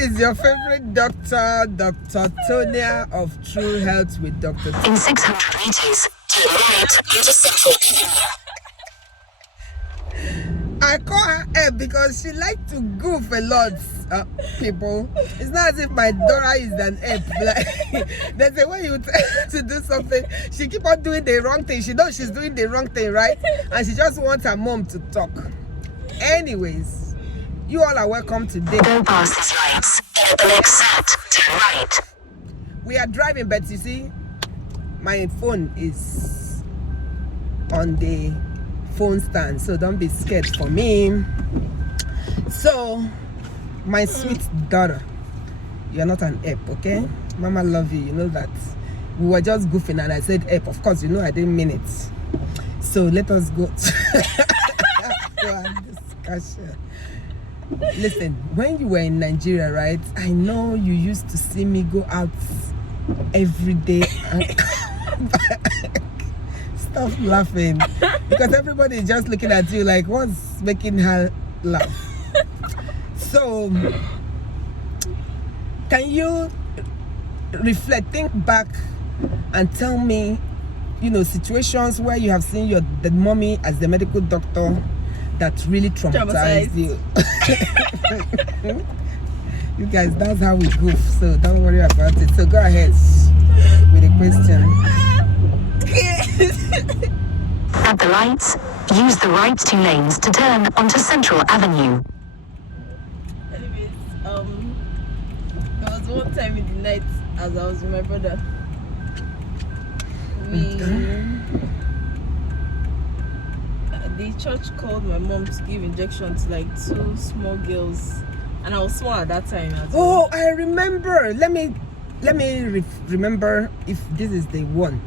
is your favorite doctor, Dr. Tonia of True Health with Dr. In 600 meters, turn right onto Central Avenue. I call her Eb because she likes to goof a lot, people. It's not as if my daughter is an Eb. Like, there's a way you to do something. She keep on doing the wrong thing. She knows she's doing the wrong thing, right? And she just wants her mom to talk. Anyways, you all are welcome today. Go past these lights. At the next set, turn right. We are driving, but you see, my phone is on the phone stand, so don't be scared for me. So, my sweet daughter, you're not an ape, okay? Mama love you, you know that. We were just goofing and I said ape. Of course, you know I didn't mean it. So let us go to our discussion. Listen, when you were in Nigeria, right? I know you used to see me go out every day and come back. Stop laughing, because everybody is just looking at you like, what's making her laugh? So, can you reflect, think back, and tell me, you know, situations where you have seen the mommy as the medical doctor that really traumatized you? You guys, that's how we goof, so don't worry about it. So go ahead with the question. At the lights, use the right 2 lanes to turn onto Central Avenue. Anyways, there was one time in the night as I was with my brother. The church called my mom to give injection to like 2 small girls, and I was small at that time as well. Oh, I remember. Let me remember if this is the one.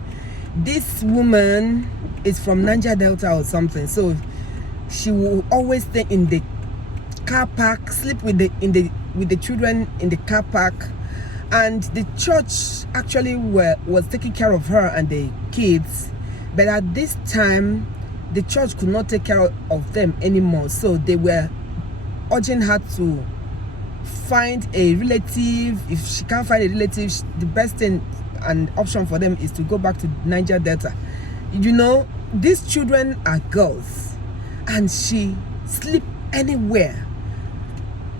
This woman is from Niger Delta or something, so she will always stay in the car park, sleep with the children in the car park, and the church actually was taking care of her and the kids, but at this time the church could not take care of them anymore, so they were urging her to find a relative. If she can't find a relative, the best thing and option for them is to go back to Niger Delta. You know, these children are girls, and she sleep anywhere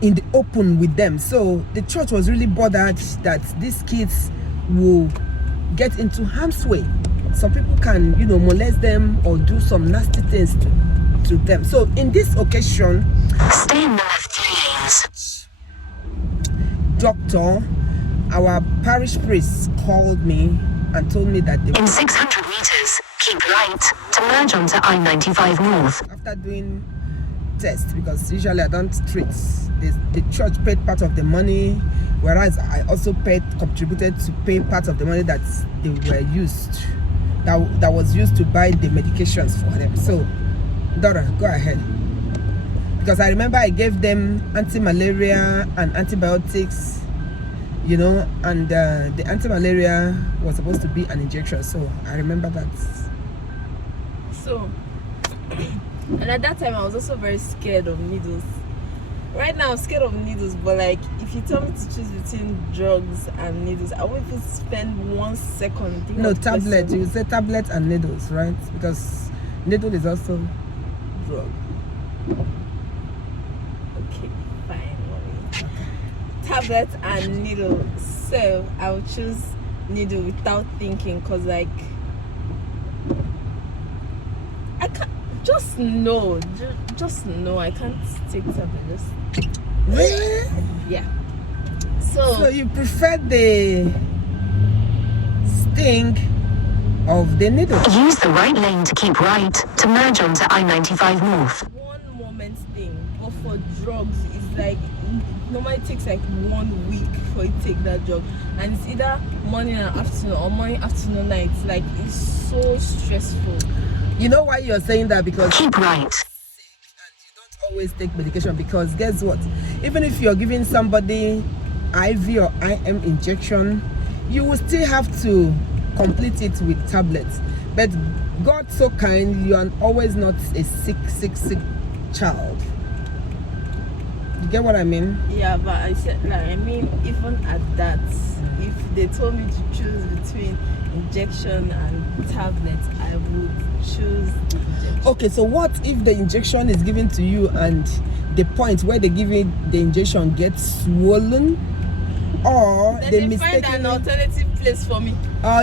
in the open with them. So the church was really bothered that these kids will get into harm's way. Some people can, you know, molest them or do some nasty things to them. So in this occasion, Stay in the left 3 lanes. doctor, our parish priest called me and told me that In 600 meters, keep right to merge onto I-95 North. after doing tests, because usually I don't treat, the church paid part of the money, whereas I also contributed to pay part of the money that they were used, that was used to buy the medications for them. So, daughter, go ahead. Because I remember I gave them anti-malaria and antibiotics, you know, and the anti-malaria was supposed to be an injection, so I remember that. So, and at that time I was also very scared of needles. Right now I'm scared of needles, but like if you tell me to choose between drugs and needles, I won't even spend 1 second thinking. No, tablet. You say tablet and needles, right? Because needle is also drug. Okay, fine, mommy. Tablet and needle. So I will choose needle without thinking, cause like I can't just know. Just know I can't take tablet. Just Really? yeah. So you prefer the sting of the needle? Use the right lane to keep right to merge onto I-95 North. 1 moment thing, but for drugs it's like normally takes like 1 week for you to take that drug, and it's either morning and afternoon or morning, afternoon, night. Like it's so stressful. You know why you're saying that? Because Keep right. always take medication, because guess what, even if you're giving somebody IV or IM injection, you will still have to complete it with tablets. But God so kind, you are always not a sick child. You get what I mean? Yeah, but I said, like, I mean, even at that, if they told me to choose between injection and tablets, I would choose injection. Okay, so what if the injection is given to you and the point where they give you the injection gets swollen, or Then they they find an alternative place for me.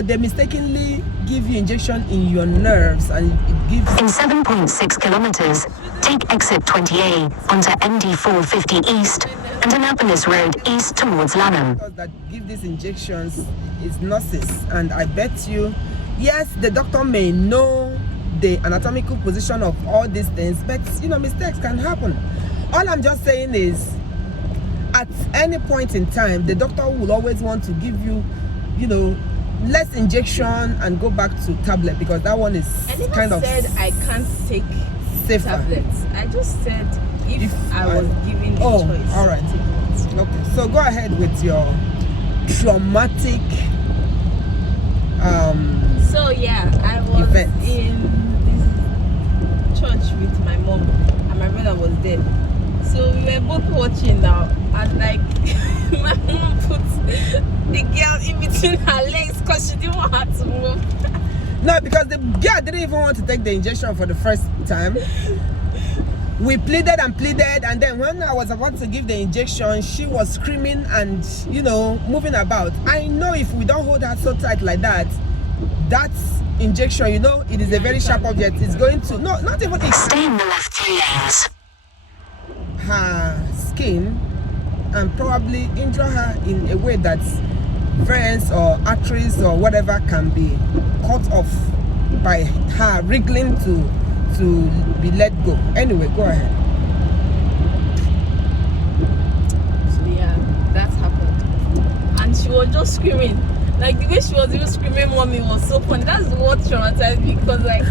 they mistakenly give you injection in your nerves and it gives. In 7.6 kilometers, take exit 20A onto ND450 East and Annapolis Road East towards Lanham. That give these injections is nurses, and I bet you, yes, the doctor may know the anatomical position of all these things, but you know, mistakes can happen. All I'm just saying is, at any point in time, the doctor will always want to give you, you know, less injection and go back to tablet, because that one is kind of said I can't take safer. tablets. I just said if I was given the choice. All right. Okay, so go ahead with your traumatic So yeah, I was event. in this church with my mom and my brother was there. So we were both watching now, and like my mom put the girl in between her legs because she didn't want her to move. No, because the girl didn't even want to take the injection for the first time. We pleaded, and then when I was about to give the injection, she was screaming and, you know, moving about. I know if we don't hold her so tight like that, that injection, you know, it is a very sharp object. It's going to, no, not even Stay in the left 3 lanes. her skin and probably injure her in a way that veins or arteries or whatever can be cut off by her wriggling to be let go. Anyway, go ahead. So yeah, that happened, and she was just screaming. Like the way she was even screaming, "Mommy," was so funny. That's what traumatized me, because like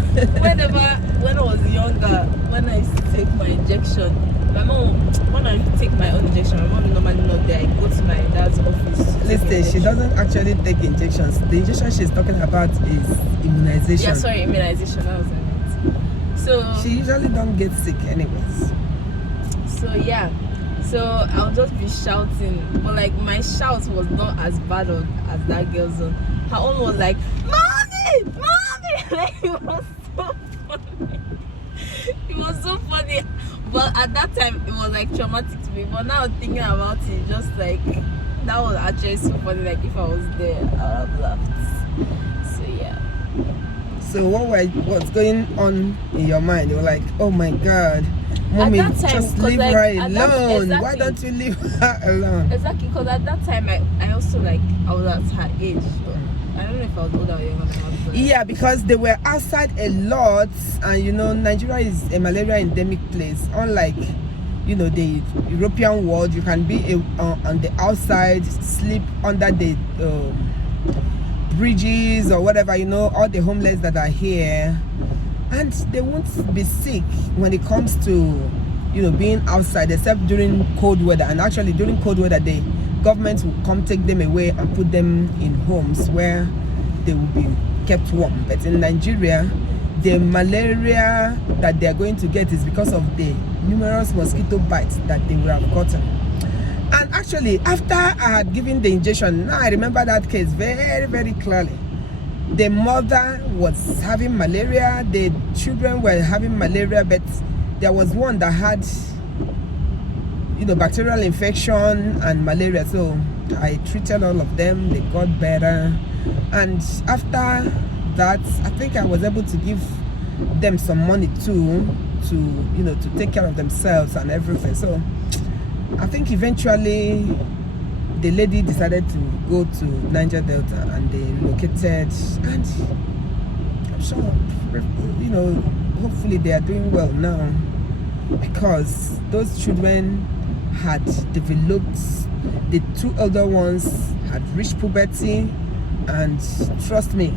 when I was younger, when I used to take my injection, my mom, when I take my own injection, my mom normally not there. I go to my dad's office. Listen, she doesn't actually take injections. The injection she's talking about is immunization. Yeah, sorry, immunization. That was it. So She usually don't get sick anyways. So yeah, so I'll just be shouting, but like my shout was not as bad as that girl's own. Her own was like, "Mommy, mommy!" Like, it was so funny. It was so funny, but at that time it was like traumatic to me. But now thinking about it, just like that was actually so funny. Like if I was there, I would have laughed. So yeah. So what's going on in your mind? You're like, oh my God, Mommy, At that time, just 'cause, leave like, her at that- alone. Why exactly. don't you leave her alone? Exactly, because at that time I also like I was at her age. So I don't know if I was older or younger than her. But Yeah, because they were outside a lot, and you know, Nigeria is a malaria endemic place. Unlike, you know, the European world, you can be on the outside, sleep under the bridges or whatever, you know, all the homeless that are here, and they won't be sick when it comes to, you know, being outside, except during cold weather. And actually during cold weather, the government will come take them away and put them in homes where they will be kept warm. But in Nigeria, the malaria that they are going to get is because of the numerous mosquito bites that they will have gotten. And actually, after I had given the injection, now I remember that case very, very clearly. The mother was having malaria, the children were having malaria, but there was one that had, you know, bacterial infection and malaria. So I treated all of them, they got better. And after that, I think I was able to give them some money too, to, you know, to take care of themselves and everything. So I think eventually the lady decided to go to Niger Delta, and they relocated, and I'm sure, you know, hopefully they are doing well now, because those children had developed, the two elder ones had reached puberty, and trust me,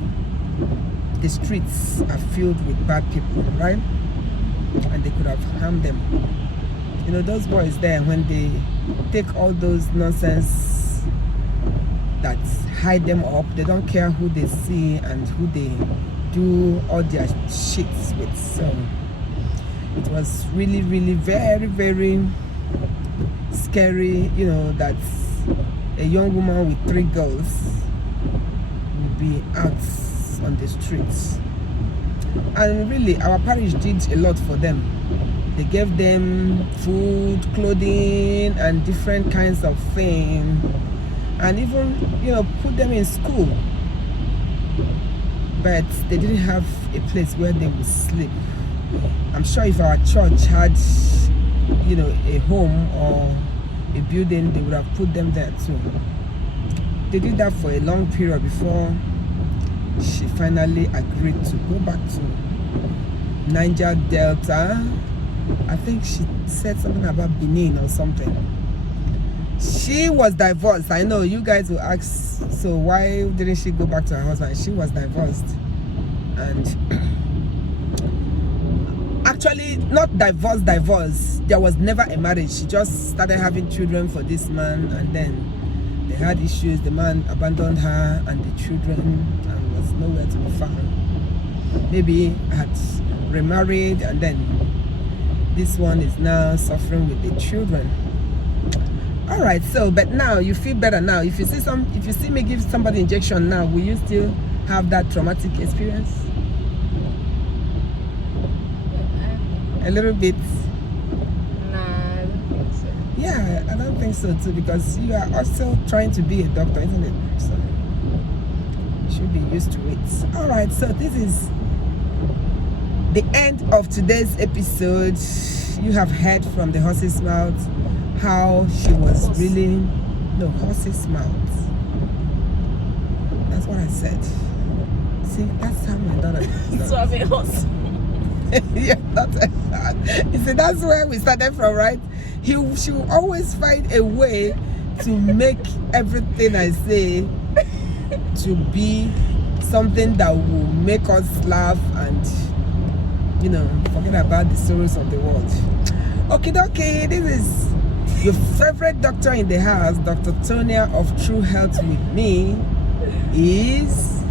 the streets are filled with bad people, right? And they could have harmed them. You know, those boys there, when they take all those nonsense that hide them up, they don't care who they see and who they do all their shits with. So it was really, really very, very scary, you know, that a young woman with 3 girls will be out on the streets. And really, our parish did a lot for them. They gave them food, clothing, and different kinds of things, and even, you know, put them in school. But they didn't have a place where they would sleep. I'm sure if our church had, you know, a home or a building, they would have put them there too. They did that for a long period before she finally agreed to go back to Niger Delta. I think she said something about Benin or something. She was divorced. I know you guys will ask, so why didn't she go back to her husband? She was divorced. And actually, not divorced. There was never a marriage. She just started having children for this man, and then they had issues. The man abandoned her and the children and was nowhere to be found. Maybe had remarried, and then this one is now suffering with the children. All right, so but now you feel better now. If you see me give somebody injection now, will you still have that traumatic experience? A little bit. Nah, I don't think so. Yeah, I don't think so too, because you are also trying to be a doctor, isn't it? So you should be used to it. All right, so this is the end of today's episode. You have heard from the horse's mouth how she was really horse's mouth. That's what I said. See, that's how my daughter is. So I'm a horse. Yeah, you see, that's where we started from, right? She will always find a way to make everything I say to be something that will make us laugh and, you know, forget about the sorrows of the world. Okay, this is your favorite doctor in the house, Dr. Tonia of True Health with me, is